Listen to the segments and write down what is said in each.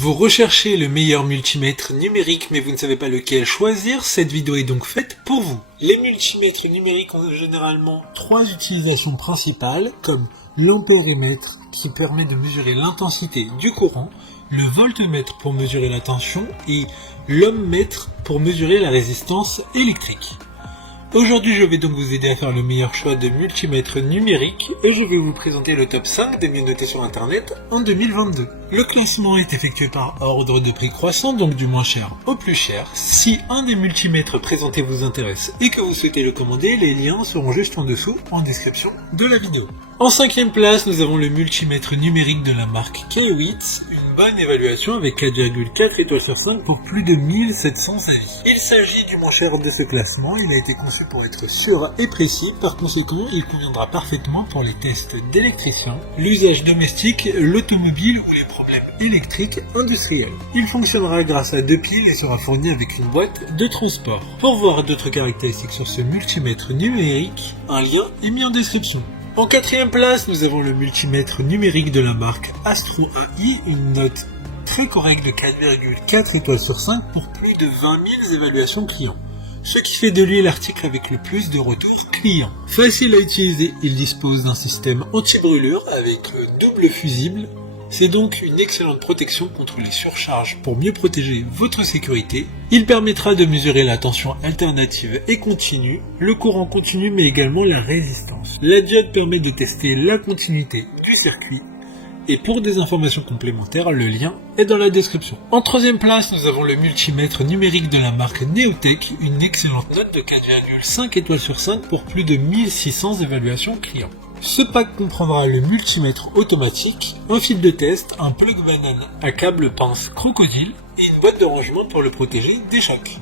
Vous recherchez le meilleur multimètre numérique mais vous ne savez pas lequel choisir, cette vidéo est donc faite pour vous. Les multimètres numériques ont généralement trois utilisations principales comme l'ampérimètre qui permet de mesurer l'intensité du courant, le voltmètre pour mesurer la tension et l'ohmmètre pour mesurer la résistance électrique. Aujourd'hui, je vais donc vous aider à faire le meilleur choix de multimètre numérique et je vais vous présenter le top 5 des mieux notés sur internet en 2022. Le classement est effectué par ordre de prix croissant, donc du moins cher au plus cher. Si un des multimètres présentés vous intéresse et que vous souhaitez le commander, les liens seront juste en dessous en description de la vidéo. En cinquième place, nous avons le multimètre numérique de la marque K8, une bonne évaluation avec 4,4 étoiles sur 5 pour plus de 1700 avis. Il s'agit du moins cher de ce classement, il a été conçu pour être sûr et précis, par conséquent il conviendra parfaitement pour les tests d'électriciens, l'usage domestique, l'automobile ou les problèmes électriques industriels. Il fonctionnera grâce à 2 piles et sera fourni avec une boîte de transport. Pour voir d'autres caractéristiques sur ce multimètre numérique, un lien est mis en description. En quatrième place, nous avons le multimètre numérique de la marque Astro AI, une note très correcte de 4,4 étoiles sur 5 pour plus de 20 000 évaluations clients. Ce qui fait de lui l'article avec le plus de retours clients. Facile à utiliser, il dispose d'un système anti-brûlure avec double fusible. C'est donc une excellente protection contre les surcharges pour mieux protéger votre sécurité. Il permettra de mesurer la tension alternative et continue, le courant continu mais également la résistance. La diode permet de tester la continuité du circuit. Et pour des informations complémentaires, le lien est dans la description. En troisième place, nous avons le multimètre numérique de la marque Neotech, une excellente note de 4,5 étoiles sur 5 pour plus de 1600 évaluations clients. Ce pack comprendra le multimètre automatique, un fil de test, un plug banane à câble pince crocodile et une boîte de rangement pour le protéger des chocs.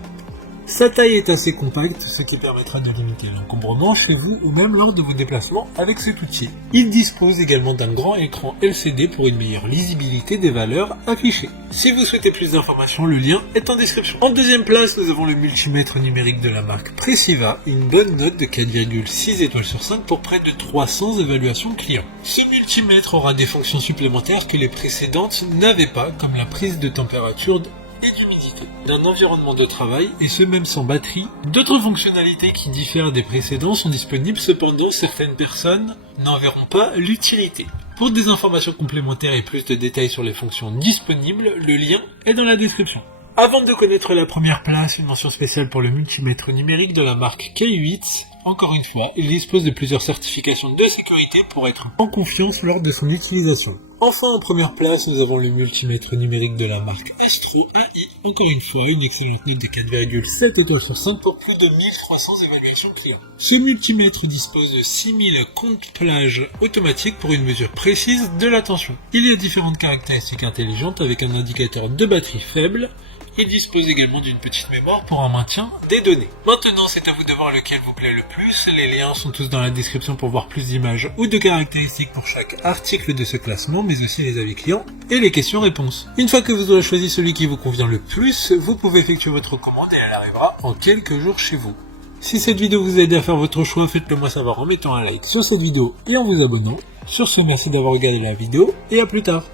Sa taille est assez compacte, ce qui permettra de limiter l'encombrement chez vous ou même lors de vos déplacements avec cet outil. Il dispose également d'un grand écran LCD pour une meilleure lisibilité des valeurs affichées. Si vous souhaitez plus d'informations, le lien est en description. En deuxième place, nous avons le multimètre numérique de la marque Preciva, une bonne note de 4,6 étoiles sur 5 pour près de 300 évaluations clients. Ce multimètre aura des fonctions supplémentaires que les précédentes n'avaient pas, comme la prise de température et d'humidité d'un environnement de travail, et ce même sans batterie. D'autres fonctionnalités qui diffèrent des précédents sont disponibles, cependant certaines personnes n'en verront pas l'utilité. Pour des informations complémentaires et plus de détails sur les fonctions disponibles, le lien est dans la description. Avant de connaître la première place, une mention spéciale pour le multimètre numérique de la marque K8. Encore une fois, il dispose de plusieurs certifications de sécurité pour être en confiance lors de son utilisation. Enfin, en première place, nous avons le multimètre numérique de la marque Astro AI. Encore une fois, une excellente note de 4,7 étoiles sur 5 pour plus de 1300 évaluations clients. Ce multimètre dispose de 6000 compte-plages automatiques pour une mesure précise de la tension. Il y a différentes caractéristiques intelligentes avec un indicateur de batterie faible. Il dispose également d'une petite mémoire pour un maintien des données. Maintenant, c'est à vous de voir lequel vous plaît le plus. Les liens sont tous dans la description pour voir plus d'images ou de caractéristiques pour chaque article de ce classement, mais aussi les avis clients et les questions-réponses. Une fois que vous aurez choisi celui qui vous convient le plus, vous pouvez effectuer votre commande et elle arrivera en quelques jours chez vous. Si cette vidéo vous a aidé à faire votre choix, faites-le moi savoir en mettant un like sur cette vidéo et en vous abonnant. Sur ce, merci d'avoir regardé la vidéo et à plus tard.